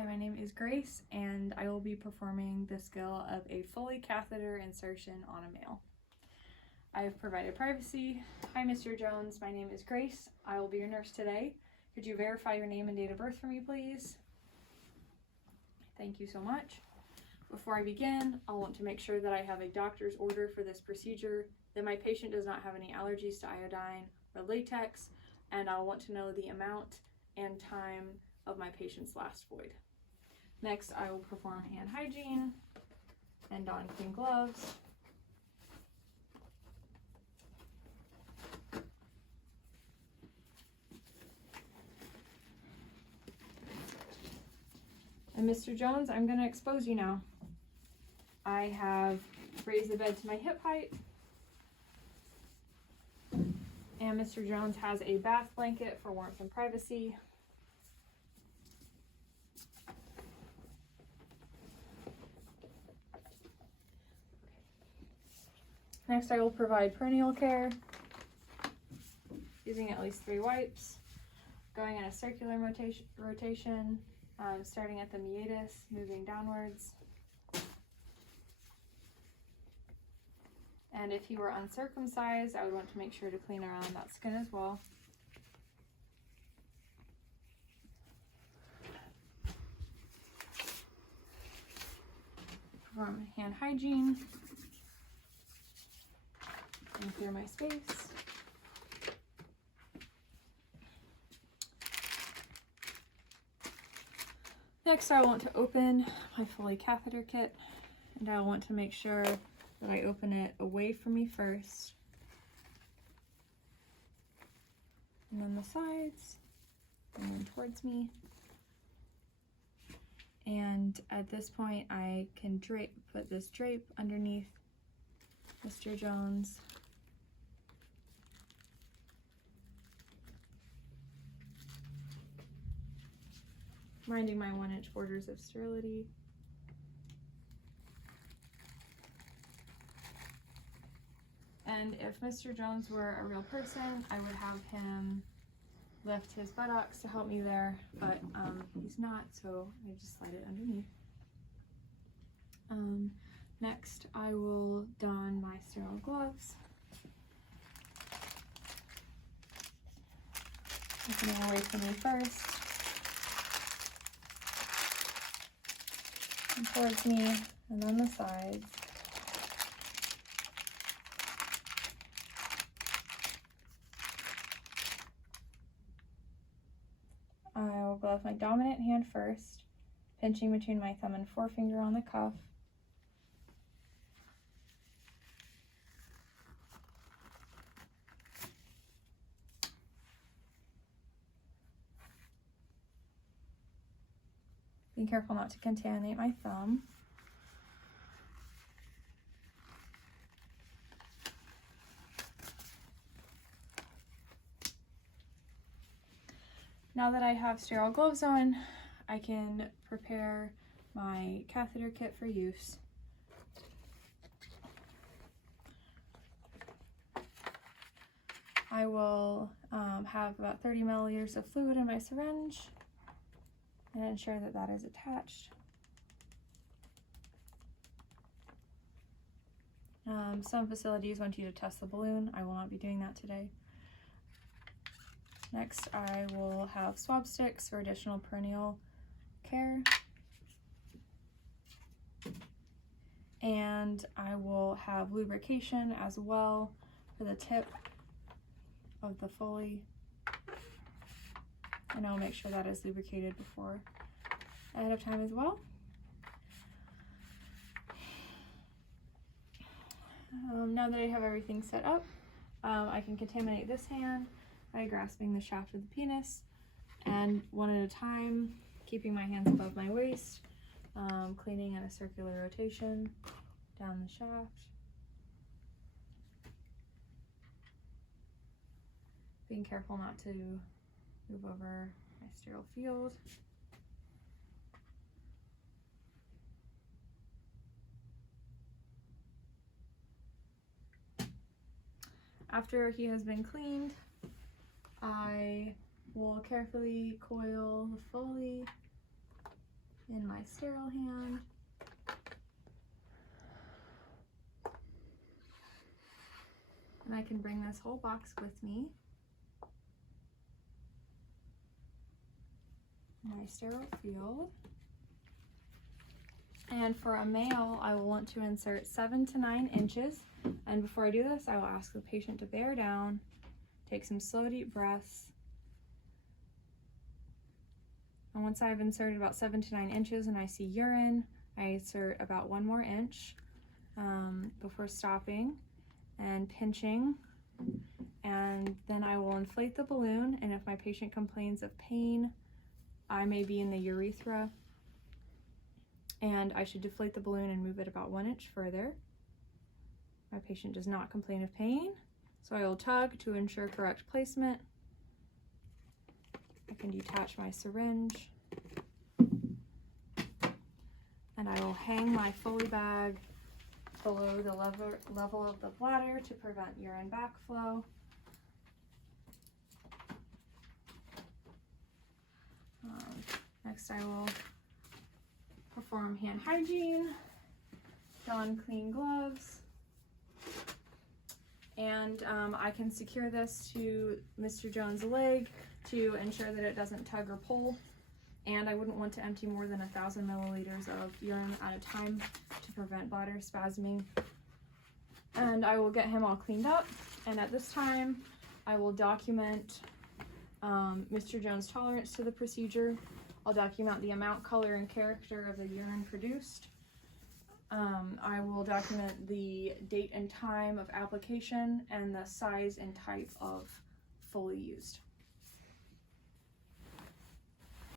Hi, my name is Grace, and I will be performing the skill of a Foley catheter insertion on a male. I have provided privacy. Hi, Mr. Jones. My name is Grace. I will be your nurse today. Could you verify your name and date of birth for me, please? Thank you so much. Before I begin, I'll want to make sure that I have a doctor's order for this procedure, that my patient does not have any allergies to iodine or latex, and I'll want to know the amount and time of my patient's last void. Next, I will perform hand hygiene and don clean gloves. And Mr. Jones, I'm going to expose you now. I have raised the bed to my hip height. And Mr. Jones has a bath blanket for warmth and privacy. Next, I will provide perineal care using at least 3 wipes, going in a circular rotation, starting at the meatus, moving downwards. And if he were uncircumcised, I would want to make sure to clean around that skin as well. Perform hand hygiene and clear my space. Next, I want to open my Foley catheter kit, and I want to make sure that I open it away from me first, and then the sides, and then towards me. And at this point, I can put this drape underneath Mr. Jones. Minding my 1-inch borders of sterility. And if Mr. Jones were a real person, I would have him lift his buttocks to help me there, but he's not, so I just slide it underneath. Next, I will don my sterile gloves. Opening away from me first, and towards me, and then the sides. I will glove my dominant hand first, pinching between my thumb and forefinger on the cuff. Being careful not to contaminate my thumb. Now that I have sterile gloves on, I can prepare my catheter kit for use. I will have about 30 milliliters of fluid in my syringe and ensure that that is attached. Some facilities want you to test the balloon. I will not be doing that today. Next, I will have swab sticks for additional perineal care. And I will have lubrication as well for the tip of the Foley. And I'll make sure that is lubricated ahead of time as well. Now that I have everything set up, I can contaminate this hand by grasping the shaft of the penis, and one at a time, keeping my hands above my waist, cleaning in a circular rotation down the shaft. Being careful not to move over my sterile field. After he has been cleaned, I will carefully coil the Foley my sterile hand. And I can bring this whole box with me. My sterile field. And for a male, I will want to insert 7 to 9 inches. And before I do this, I will ask the patient to bear down, take some slow, deep breaths. And once I've inserted about 7 to 9 inches and I see urine, I insert about 1 more inch before stopping and pinching. And then I will inflate the balloon, and if my patient complains of pain, I may be in the urethra, and I should deflate the balloon and move it about 1 inch further. My patient does not complain of pain, so I will tug to ensure correct placement. I can detach my syringe, and I will hang my Foley bag below the level of the bladder to prevent urine backflow. Next I will perform hand hygiene, don clean gloves, and I can secure this to Mr. Jones' leg to ensure that it doesn't tug or pull. And I wouldn't want to empty more than 1,000 milliliters of urine at a time to prevent bladder spasming. And I will get him all cleaned up, and at this time I will document Mr. Jones' tolerance to the procedure. I'll document the amount, color, and character of the urine produced. I will document the date and time of application and the size and type of Foley used.